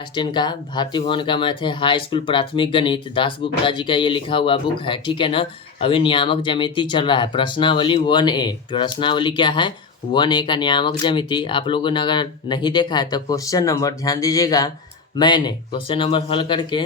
Class 10 का भारतीय भवन का मैथ है, हाई स्कूल प्राथमिक गणित, दास गुप्ता जी का ये लिखा हुआ बुक है, ठीक है ना। अभी नियामक ज्यामिति चल रहा है, प्रश्नावली 1A। प्रश्नावली क्या है? 1A का नियामक ज्यामिति। आप लोगों ने अगर नहीं देखा है तो क्वेश्चन नंबर ध्यान दीजिएगा। मैंने क्वेश्चन नंबर हल करके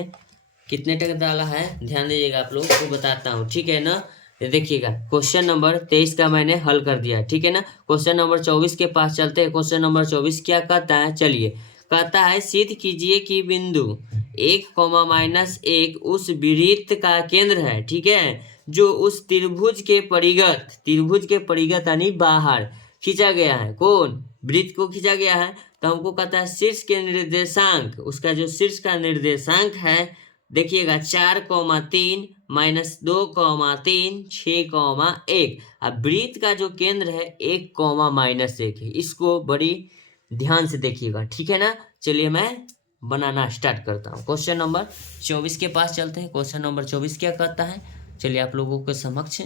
कितने तक डाला है ध्यान दीजिएगा, आप लोगों को बताता हूँ, ठीक है ना। ये देखिएगा, क्वेश्चन नंबर 23 का मैंने हल कर दिया, ठीक है ना। क्वेश्चन नंबर 24 के पास चलते हैं। क्वेश्चन नंबर 24 क्या कहता है, चलिए। कहता है सिद्ध कीजिए कि बिंदु 1, -1 उस वृत्त का केंद्र है, ठीक है, जो उस त्रिभुज के परिगत यानी बाहर खींचा गया है। कौन वृत्त को खींचा गया है? तो हमको कहता है शीर्ष के निर्देशांक, उसका जो शीर्ष का निर्देशांक है, देखिएगा 4,3 -2,3 6,1। अब वृत्त का जो केंद्र है 1,-1 है। इसको बड़ी ध्यान से देखिएगा, ठीक है ना। चलिए मैं बनाना स्टार्ट करता हूँ। क्वेश्चन नंबर 24 के पास चलते हैं। क्वेश्चन नंबर 24 क्या कहता है, चलिए आप लोगों के समक्ष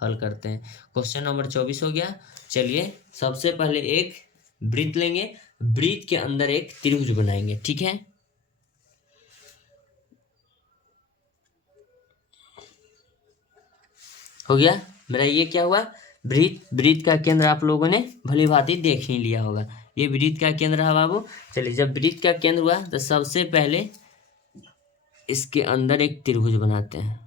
हल करते हैं। क्वेश्चन नंबर 24 हो गया। चलिए सबसे पहले एक वृत्त लेंगे, वृत्त के अंदर एक त्रिभुज बनाएंगे, ठीक है। हो गया मेरा, ये क्या हुआ, वृत्त का केंद्र आप लोगों ने भली भांति देख ही लिया होगा। ये वृत्त का केंद्र है बाबू। चलिए जब वृत्त का केंद्र हुआ तो सबसे पहले इसके अंदर एक त्रिभुज बनाते हैं।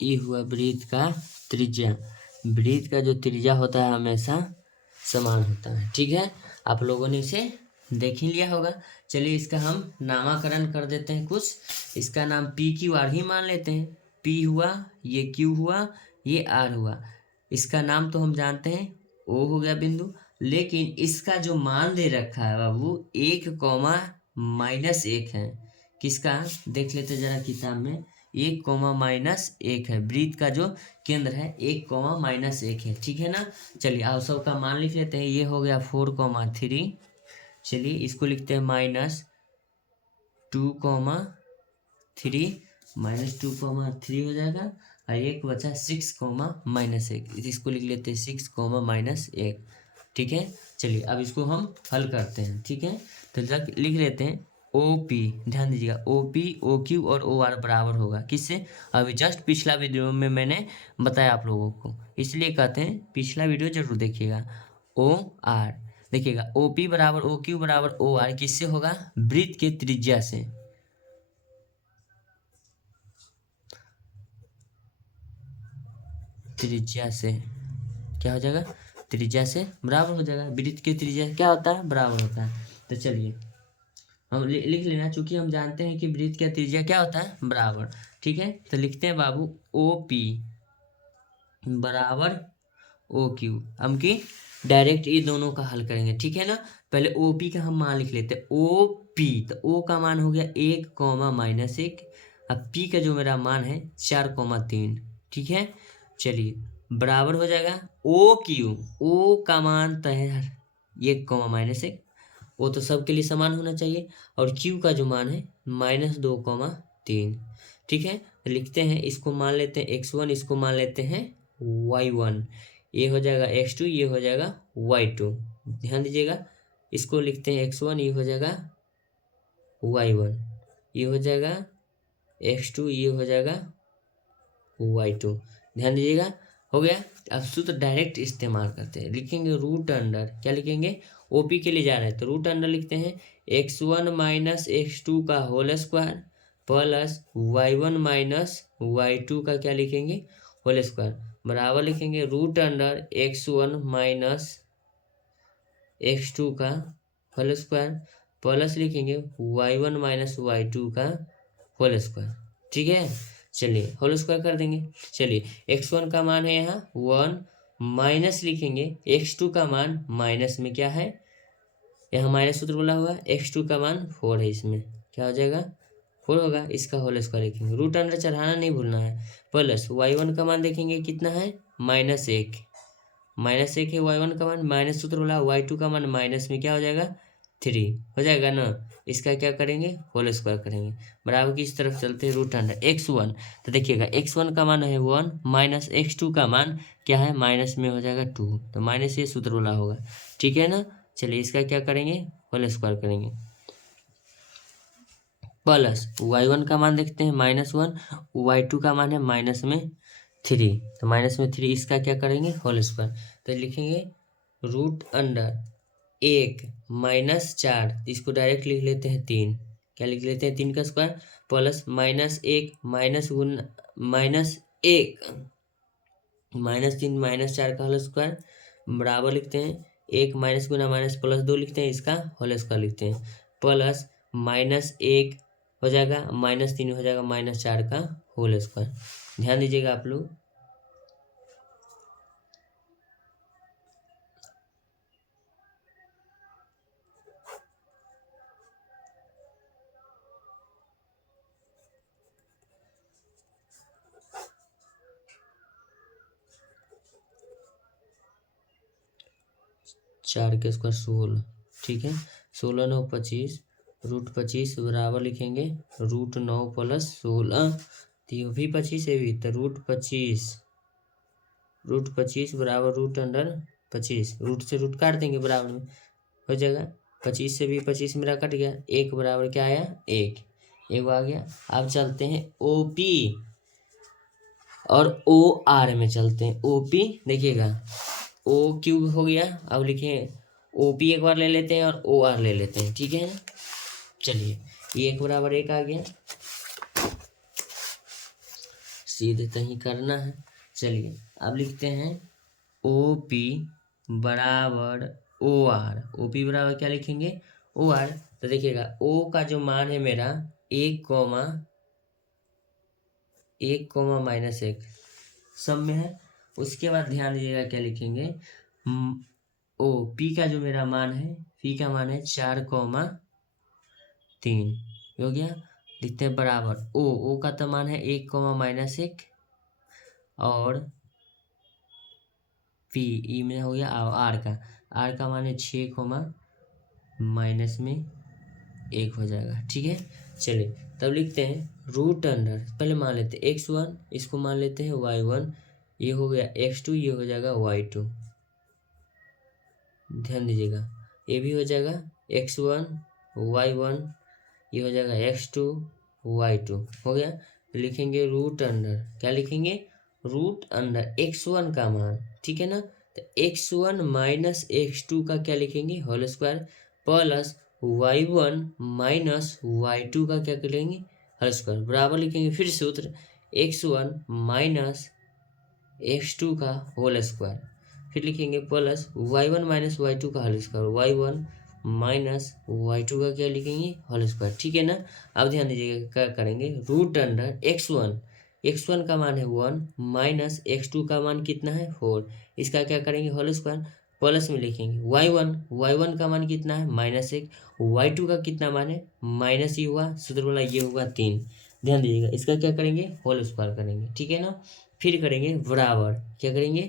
ये हुआ वृत्त का त्रिज्या। वृत्त का जो त्रिज्या होता है हमेशा समान होता है, ठीक है। आप लोगों ने इसे देख ही लिया होगा। चलिए इसका हम नामकरण कर देते हैं कुछ। इसका नाम PQR ही मान लेते हैं। P हुआ, ये Q हुआ, ये R हुआ। इसका नाम तो हम जानते हैं, O हो गया बिंदु। लेकिन इसका जो मान दे रखा है बाबू 1,-1 है। किसका देख लेते जरा किताब में। 1,-1 है। वृत्त का जो केंद्र है 1,-1 है, ठीक है ना। चलिए आप सबका मान लिख लेते हैं। ये हो गया 4,3। चलिए इसको लिखते हैं -2,3 -2,3 हो जाएगा। और एक बचा 6,-1, इसको लिख लेते हैं 6,-1, ठीक है। चलिए अब इसको हम हल करते हैं, ठीक है। तो लिख लेते हैं OP, ध्यान दीजिएगा, OP OQ और OR बराबर होगा किससे? अभी जस्ट पिछला वीडियो में मैंने बताया आप लोगों को, इसलिए कहते हैं पिछला वीडियो जरूर देखिएगा। OR देखिएगा, OP बराबर OQ बराबर OR किससे होगा? वृत्त के त्रिज्या से। त्रिज्या से क्या हो जाएगा? त्रिज्या से बराबर हो जाएगा। वृत्त की त्रिज्या क्या होता है? बराबर होता है। तो चलिए हम लिख लेना, चूंकि हम जानते हैं कि वृत्त का त्रिज्या क्या होता है? बराबर, ठीक है। तो लिखते हैं बाबू OP बराबर OQ। हम की डायरेक्ट ये दोनों का हल करेंगे, ठीक है ना। पहले OP का हम मान लिख लेते हैं। OP तो O का मान हो गया 1,-1। अब P का जो मेरा मान है 4,3, ठीक है। चलिए बराबर हो जाएगा OQ। O का मान तो है 1,-1, वो तो सबके लिए समान होना चाहिए। और Q का जो मान है -2,3, ठीक है। लिखते हैं, इसको मान लेते हैं x1, इसको मान लेते हैं y1। ये हो जाएगा x2, ये हो जाएगा y2। ध्यान दीजिएगा, इसको लिखते हैं x1, ये हो जाएगा y1, ये हो जाएगा x2, ये हो जाएगा y2। ध्यान दीजिएगा, हो गया। अब सूत्र डायरेक्ट इस्तेमाल करते हैं, लिखेंगे रूट अंडर, क्या लिखेंगे? OP के लिए जा रहे हैं तो रूट अंडर लिखते हैं x1 - x2 का whole square plus y1 - y2 का क्या लिखेंगे? होल स्क्वायर, बराबर लिखेंगे रूट अंडर x1 - x2 का होल स्क्वायर प्लस लिखेंगे y1 - y2 का होल स्क्वायर, ठीक है। चलिए होल स्क्वायर कर देंगे। चलिए x1 का मान है यहाँ 1 माइनस लिखेंगे x2 का मान माइनस में क्या है, यहाँ माइनस सूत्र बोला हुआ, x2 का मान 4 है, इसमें क्या हो जाएगा 4 होगा, इसका होल स्क्वायर लिखेंगे, रूट अंडर चढ़ाना नहीं भूलना है, प्लस y1 का मान देखेंगे कितना है -1 है y1 का मान, माइनस सूत्र बोला y2 का मान माइनस में क्या हो जाएगा 3 हो जाएगा ना, इसका क्या करेंगे होल स्क्वायर करेंगे, बराबर की इस तरफ चलते हैं रूट अंडर x1, तो देखिएगा x1 का मान है 1 माइनस x2 का मान क्या है माइनस में हो जाएगा 2, तो माइनस ये सूत्र बोला होगा, ठीक है ना। चलिए इसका क्या करेंगे होल स्क्वायर करेंगे, प्लस y1 का मान देखते हैं -1, y2 का मान है माइनस में 3, तो माइनस में 3, इसका क्या करेंगे होल स्क्वायर, तो लिखेंगे रूट अंडर 1 माइनस 4, इसको डायरेक्ट लिख लेते हैं 3, क्या लिख लेते हैं 3 का स्क्वायर, प्लस -1 -3 -4 का होल स्क्वायर, बराबर लिखते हैं 1 माइनस गुना माइनस प्लस 2 लिखते हैं, इसका होल स्क्वायर लिखते हैं, प्लस -1 हो जाएगा -3 हो जाएगा -4 का होल स्क्वायर, ध्यान दीजिएगा आप लोग। चार के स्क्वायर 16, ठीक है, 16 9 25, रूट 25 बराबर लिखेंगे रूट 9 प्लस 16, तो ये भी 25 है भी, तो रूट 25 बराबर रूट अंडर 25, रूट से रूट काट देंगे बराबर में हो जाएगा, 25 से भी 25 मेरा कट गया, 1 बराबर क्या आया 1 आ गया। अब चलते हैं OP और OR में चलते हैं, OP देखिएगा OQ हो गया, अब लिखें OP एक बार ले लेते हैं और OR ले लेते हैं, ठीक है ना। चलिए ये 1 बराबर 1 आ गया, सीधे तहीं करना है। चलिए अब लिखते हैं OP बराबर OR, OP बराबर क्या लिखेंगे OR, तो देखिएगा O का जो मान है मेरा 1, -1 सब में है, उसके बाद ध्यान दीजिएगा क्या लिखेंगे P का जो मेरा मान है, P का मान है 4, 3 हो गया, लिखते हैं बराबर O का तो मान है 1, -1 और P ई में हो गया, R का मान है 6, -1 हो जाएगा, ठीक है। चलिए तब लिखते हैं रूट अंडर, पहले मान लेते हैं x1, इसको मान लेते हैं y1, ये हो गया x2, ये हो जाएगा y2, ध्यान दीजिएगा ये भी हो जाएगा x1 y1, ये हो जाएगा x2 y2 हो गया, तो लिखेंगे रूट अंडर, क्या लिखेंगे रूट अंडर x1 का मान, ठीक है ना, तो x1 माइनस x2 का क्या लिखेंगे whole square, plus y1 minus y2 का क्या करेंगे होल स्क्वायर, बराबर लिखेंगे फिर सूत्र x1 माइनस x2 का होल स्क्वायर, फिर लिखेंगे प्लस y1 माइनस y2 का whole square, y1 minus y2 का क्या लिखेंगे होल स्क्वायर, ठीक है ना। अब ध्यान दीजिएगा क्या करेंगे रूट अंडर x1 का मान है 1 माइनस x2 का मान कितना है 4, इसका क्या करेंगे होल स्क्वायर, प्लस में लिखेंगे y1 का मान कितना है -1, y2 का कितना मान है माइनस ही हुआ, सूत्र वाला ये होगा 3, ध्यान दीजिएगा इसका क्या करेंगे होल स्क्वायर करेंगे, ठीक है ना। फिर करेंगे बराबर, क्या करेंगे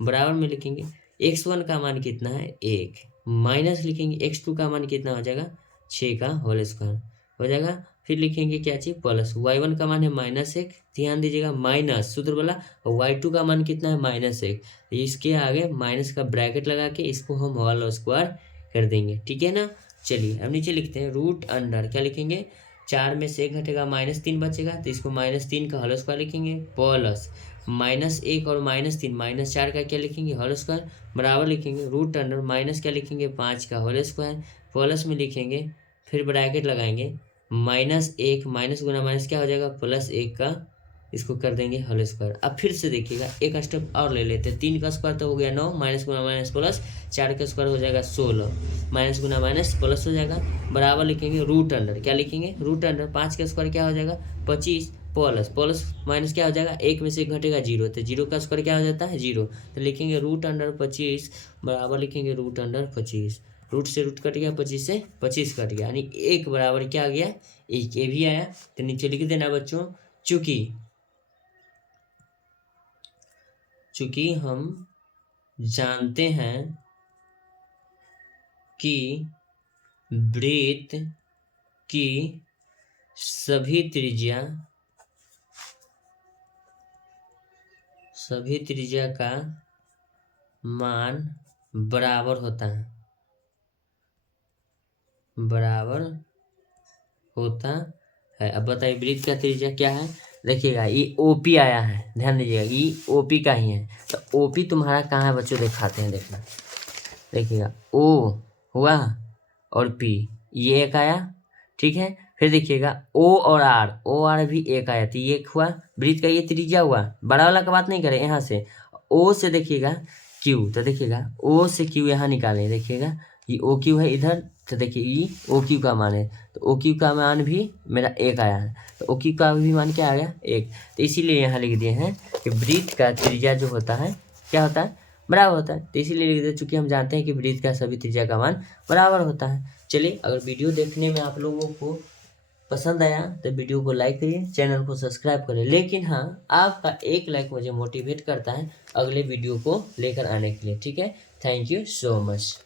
बराबर में लिखेंगे x1 का मान कितना है 1, माइनस लिखेंगे x2 का मान कितना हो जाएगा 6 का होल स्क्वायर हो जाएगा, फिर लिखेंगे क्या चीज प्लस y1 का मान है -1, ध्यान दीजिएगा माइनस सूत्र बोला, y2 का मान कितना है -1, इसके आगे माइनस का ब्रैकेट लगा के इसको हम होल स्क्वायर कर देंगे, ठीक है ना। चलिए अब नीचे लिखते हैं रूट अंडर, क्या लिखेंगे 4 में से 1 घटेगा -3 बचेगा, तो इसको -3 का होल स्क्वायर लिखेंगे, प्लस -1 और -3 -4 का क्या लिखेंगे होल स्क्वायर, बराबर लिखेंगे रूट अंडर माइनस क्या लिखेंगे 5 का होल स्क्वायर, प्लस में लिखेंगे फिर ब्रैकेट लगाएंगे -1 माइनस गुना माइनस क्या हो जाएगा +1 का, इसको कर देंगे होल स्क्वायर। अब फिर से देखिएगा एक स्टेप और ले लेते हैं, 3 का स्क्वायर तो हो गया 9, माइनस गुना माइनस प्लस, 4 का स्क्वायर हो जाएगा 16, माइनस गुना माइनस प्लस हो जाएगा, बराबर लिखेंगे रूट अंडर, क्या लिखेंगे रूट अंडर 5 का स्क्वायर क्या हो जाएगा 25, प्लस प्लस माइनस क्या हो जाएगा, एक में से एक घटेगा जीरो, तो जीरो का स्क्वायर क्या हो जाता है जीरो, तो लिखेंगे रूट अंडर 25 बराबर लिखेंगे रूट अंडर 25, रूट से रूट कट गया, 25 से 25 कट गया, यानी एक बराबर क्या आ गया एक, ये भी आया। तो नीचे लिख देना बच्चों, चूंकि हम जानते हैं कि वृत्त की सभी त्रिज्या का मान बराबर होता है, बराबर होता है। अब बताइए वृत्त का त्रिज्या क्या है, देखिएगा ये ओपी आया है, ध्यान दीजिएगा ये ओपी का ही है, तो ओपी तुम्हारा कहाँ है बच्चों, दिखाते हैं, देखना, देखिएगा ओ हुआ और पी ये एक आया, ठीक है। फिर देखिएगा ओ और आर भी एक आया, तो ये एक हुआ, वृत्त का ये त्रिज्या हुआ, बड़ा वाला का बात नहीं करें, यहाँ से ओ से देखिएगा क्यू, तो देखिएगा ओ से क्यू यहाँ निकालें, देखिएगा ये ओ क्यू है इधर, तो देखिए ये ओ क्यू का मान है, तो ओ क्यू का मान भी मेरा एक आया है, तो ओ क्यू का भी मान क्या आ गया एक, तो इसीलिए यहाँ लिख दिए हैं कि वृत्त का त्रिज्या जो होता है क्या होता है बराबर होता है, तो इसीलिए लिख दिया चूंकि हम जानते हैं कि वृत्त का सभी त्रिज्या का मान बराबर होता है। चलिए अगर वीडियो देखने में आप लोगों को पसंद आया तो वीडियो को लाइक करिए, चैनल को सब्सक्राइब करिए, लेकिन हाँ आपका एक लाइक मुझे मोटिवेट करता है अगले वीडियो को लेकर आने के लिए, ठीक है। Thank you so much.